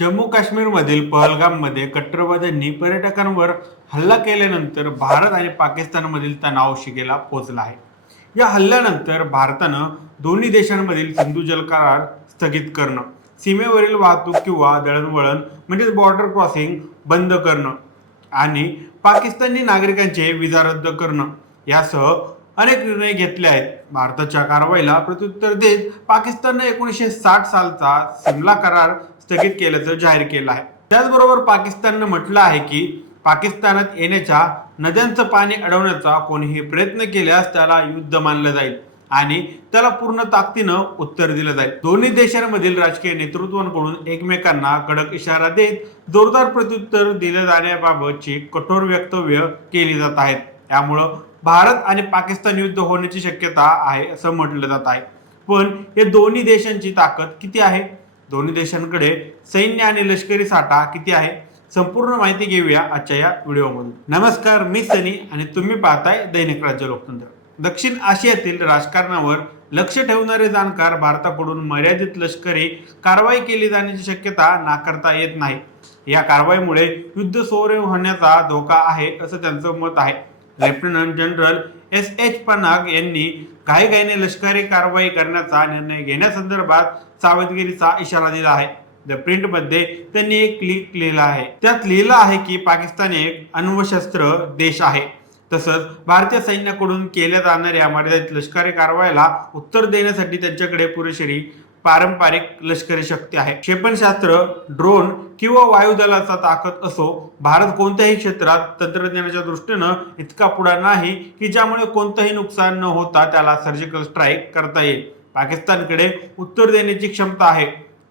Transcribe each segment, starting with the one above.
जम्मू काश्मीरमधील पहलगाममध्ये कट्टरवाद्यांनी पर्यटकांवर हल्ला केल्यानंतर भारत आणि पाकिस्तानमधील तणाव शिगेला पोहोचला आहे. या हल्ल्यानंतर भारतानं दोन्ही देशांमधील सिंधू जल करार स्थगित करणं, सीमेवरील वाहतूक किंवा दळणवळण म्हणजेच बॉर्डर क्रॉसिंग बंद करणं आणि पाकिस्तानी नागरिकांचे विजा रद्द करणं यासह अनेक निर्णय घेतले आहेत. भारताच्या कारवाईला प्रत्युत्तर देत पाकिस्तानने 1960 सालचा सिमला करार स्थगित केल्याचं जाहीर केलं आहे. त्याचबरोबर पाकिस्ताननं म्हटलं आहे की पाकिस्तानात येण्याच्या नद्यांचं पाणी अडवण्याचा कोणीही प्रयत्न केल्यास त्याला युद्ध मानलं जाईल आणि त्याला पूर्ण ताकदीनं उत्तर दिलं जाईल. दोन्ही देशांमधील राजकीय नेतृत्वांकडून एकमेकांना कडक इशारा देत जोरदार प्रत्युत्तर दिलं जाण्याबाबतची कठोर वक्तव्य केली जात आहेत. त्यामुळं भारत आणि पाकिस्तान युद्ध होण्याची शक्यता आहे असं म्हटलं जात आहे. पण हे दोन्ही देशांची ताकद किती आहे, दोन्ही देशांकडे सैन्य आणि लष्करी साठा किती आहे, संपूर्ण माहिती घेऊया आजच्या या व्हिडिओमधून. नमस्कार, मी सनी आणि तुम्ही पाहताय दैनिक राज्य लोकतंत्र. दक्षिण आशियातील राजकारणावर लक्ष ठेवणारे जाणकार भारताकडून मर्यादित लष्करी कारवाई केली जाण्याची शक्यता नाकारता येत नाही. या कारवाईमुळे युद्ध सोरे होण्याचा धोका आहे असं त्यांचं मत आहे. Lieutenant general S.H. पनाग यांनी घाईघाईने लष्करी कारवाई करण्याचा निर्णय घेण्यासंदर्भात सावधगिरीचा इशारा दिला आहे. द प्रिंटमध्ये त्यांनी एक क्लिक लिहिला आहे. त्यात लिहिलं आहे की पाकिस्तान एक अण्वशस्त्र देश आहे. तसंच भारतीय सैन्याकडून केल्या जाणाऱ्या मर्यादित लष्करी कारवाईला उत्तर देण्यासाठी त्यांच्याकडे पुरेशी पारंपरिक लष्करी शक्ती आहे. क्षेपणास्त्र, ड्रोन किंवा वायुदलाचा ताकद असो, भारत कोणत्याही क्षेत्रात तंत्रज्ञानाच्या दृष्टीनं इतका पुढा नाही की ज्यामुळे कोणतंही नुकसान न होता त्याला सर्जिकल स्ट्राईक करता येईल. पाकिस्तानकडे उत्तर देण्याची क्षमता आहे,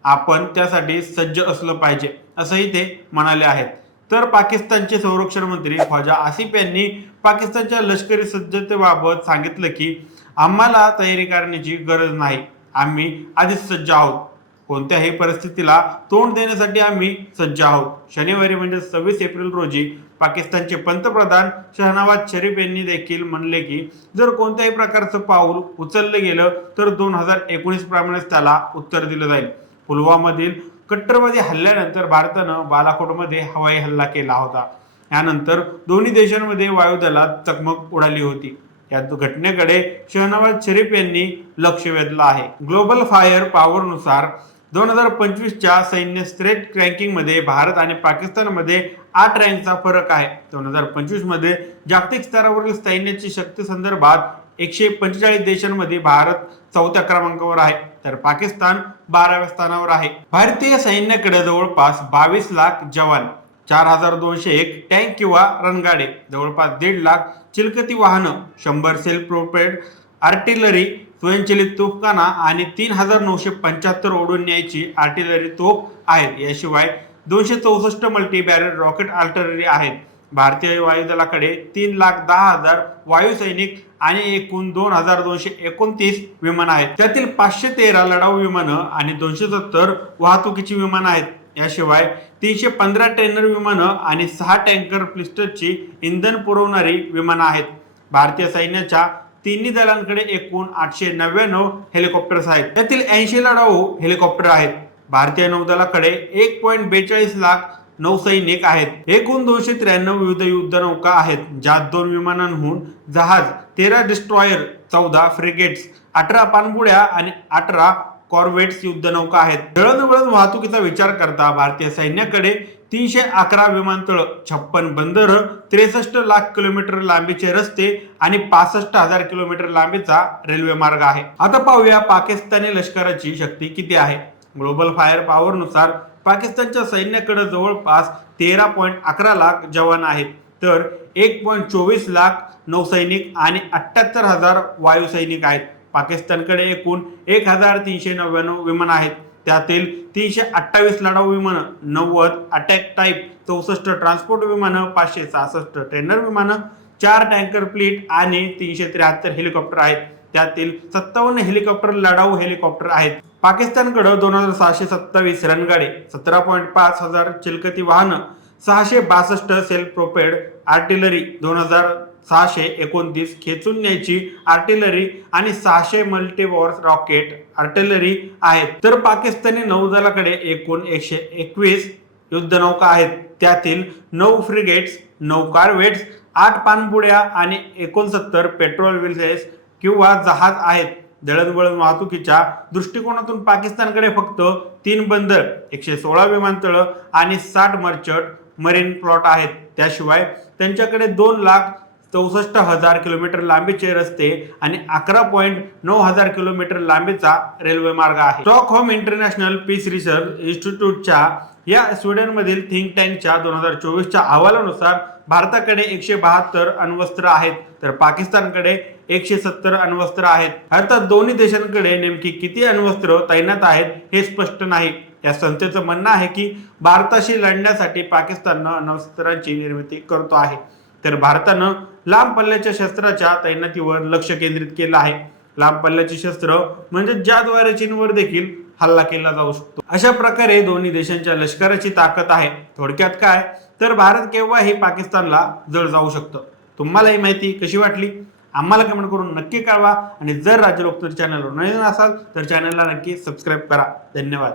आपण त्यासाठी सज्ज असलं पाहिजे असंही ते म्हणाले आहेत. तर पाकिस्तानचे संरक्षण मंत्री ख्वाजा आसिफ यांनी पाकिस्तानच्या लष्करी सज्जतेबाबत सांगितलं की आम्हाला तयारी करण्याची गरज नाही, आम्ही आधीच सज्ज आहोत. कोणत्याही परिस्थितीला तोंड देण्यासाठी आम्ही सज्ज आहोत. शनिवारी म्हणजे 26 एप्रिल रोजी पाकिस्तानचे पंतप्रधान शहनावाज शरीफ यांनी देखील म्हणले की जर कोणत्याही प्रकारचं पाऊल उचललं गेलं तर 2019 प्रमाणेच त्याला उत्तर दिलं जाईल. पुलवामामधील कट्टरवादी हल्ल्यानंतर भारतानं बालाकोटमध्ये हवाई हल्ला केला होता. यानंतर दोन्ही देशांमध्ये वायुदलात चकमक उडाली होती. या घटनेकडे शहनावाज शरीफ यांनी लक्ष वेधलं आहे. ग्लोबल फायर पॉवरनुसार 2025च्या सैन्य स्ट्रेट रँकिंगमध्ये भारत आणि पाकिस्तानमध्ये 8 रँकचा फरक आहे. 2025 मध्ये जागतिक स्तरावरील सैन्याची शक्ती संदर्भात 145 देशांमध्ये भारत 4थ्या क्रमांकावर आहे तर पाकिस्तान 12व्या स्थानावर आहे. भारतीय सैन्याकडे जवळपास 22 लाख जवान, 4201 टँक किंवा रणगाडे, जवळपास 1.5 लाख चिलखती वाहनं, 100 सेल्फ प्रोपेल्ड आर्टिलरी स्वयंचलित तोफखाना आणि 3975 ओढून न्यायची आर्टिलरी तोफ आहेत. याशिवाय 264 मल्टी बॅरल रॉकेट आर्टिलरी आहेत. भारतीय वायुदलाकडे 3,10,000 वायुसैनिक आणि एकूण 2,229 विमान आहेत. त्यातील 513 लढाऊ विमानं आणि 270 वाहतुकीची विमानं आहेत. याशिवाय 315 ट्रेनर विमानं आणि 6 टँकर पिस्टलची इंधन पुरवणारी विमानं आहेत. भारतीय सैन्याच्या तिन्ही दलांकडे एकूण 899 हेलिकॉप्टर्स आहेत. त्यातील 80 लढाऊ हेलिकॉप्टर आहेत. भारतीय नौदलाकडे 1.42 लाख नौसैनिक आहेत. एकूण 293 विविध युद्धनौका आहेत, ज्यात 2 विमानांहून जहाज, 13 डिस्ट्रॉयर, 14 फ्रिगेट्स, 18 पाणबुड्या आणि 18 कॉर्वेट्स युद्धनौका आहेत. दळणवळण वाहतुकीचा विचार करता भारतीय सैन्याकडे 311 विमानतळ, 56 बंदरं, 63 लाख किलोमीटर लांबीचे रस्ते आणि 65,000 किलोमीटर लांबीचा रेल्वे मार्ग आहे. आता पाहूया पाकिस्तानी लष्कराची शक्ती किती आहे. ग्लोबल फायर पॉवरनुसार पाकिस्तानच्या सैन्याकडे जवळपास 13.11 लाख जवान आहेत तर 1.24 लाख नौसैनिक आणि 78,000 वायुसैनिक आहेत. पाकिस्तानकडे एकूण 1,399 विमानं आहेत. त्यातील 328 लढाऊ विमानं, 90 अटॅक टाईप, 64 ट्रान्सपोर्ट विमानं, 566 ट्रेनर विमानं, 4 टँकर फ्लीट आणि 373 हेलिकॉप्टर आहेत. त्यातील 57 हेलिकॉप्टर लढाऊ हेलिकॉप्टर आहेत. पाकिस्तानकडे 2,727 रणगाडे, 17.5 हजार चिलखती वाहनं, 662 सेल्फ प्रोपेल्ड आर्टिलरी, 2,000 629 खेचून न्यायची आर्टिलरी आणि 600 मल्टीवॉर्स रॉकेट आर्टिलरी आहेत. तर पाकिस्तानी नौदलाकडे एकूण 121 युद्धनौका आहेत. त्यातील 9 फ्रिगेट्स, 9 कॉर्वेट्स, 8 पाणबुड्या आणि 69 पेट्रोल व्हेसल्स किंवा जहाज आहेत. दळणवळण वाहतुकीच्या दृष्टिकोनातून पाकिस्तानकडे फक्त 3 बंदर, 116 विमानतळ आणि 60 मर्चंट मरीन प्लॉट आहेत. त्याशिवाय त्यांच्याकडे 2,64,000 किलोमीटर लांबीचे रस्ते आणि 11,900 किलोमीटर लांबीचा रेल्वे मार्ग आहे. स्टॉकहोम इंटरनॅशनल पीस रिसर्च इन्स्टिट्यूटच्या या स्वीडनमधील थिंक टँकच्या 2024च्या अहवालानुसार भारताकडे 172 अण्वस्त्र आहेत, तर पाकिस्तानकडे 170 अण्वस्त्र आहेत. अर्थात दोन्ही देशांकडे नेमकी किती अण्वस्त्र तैनात आहेत हे स्पष्ट नाही. या संस्थेचं म्हणणं आहे की भारताशी लढण्यासाठी पाकिस्ताननं अण्वस्त्रांची निर्मिती करतो आहे, तर भारतानं लांब पल्ल्याच्या शस्त्राच्या तैनातीवर लक्ष केंद्रित केलं आहे. लांब पल्ल्याची शस्त्र म्हणजे ज्याद्वारे चीनवर देखील हल्ला केला जाऊ शकतो. अशा प्रकारे दोन्ही देशांच्या लष्कराची ताकद आहे. थोडक्यात काय, तर भारत केव्हाही पाकिस्तानला जळ जाऊ शकतं. तुम्हाला ही माहिती कशी वाटली आम्हाला कमेंट करून नक्की कळवा आणि जर राज्य लोकतंत्र चॅनलवर नवीन असाल तर चॅनलला नक्की सबस्क्राईब करा. धन्यवाद.